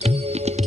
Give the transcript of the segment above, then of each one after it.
खरा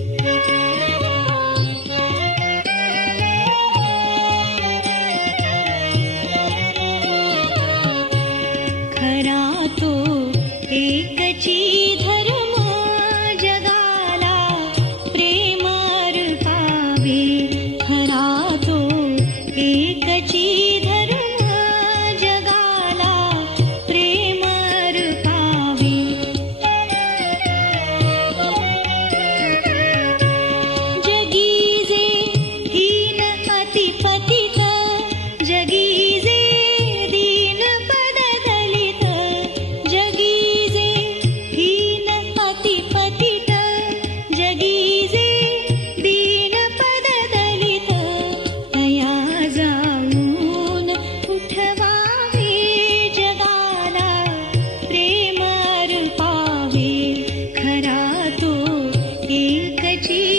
ची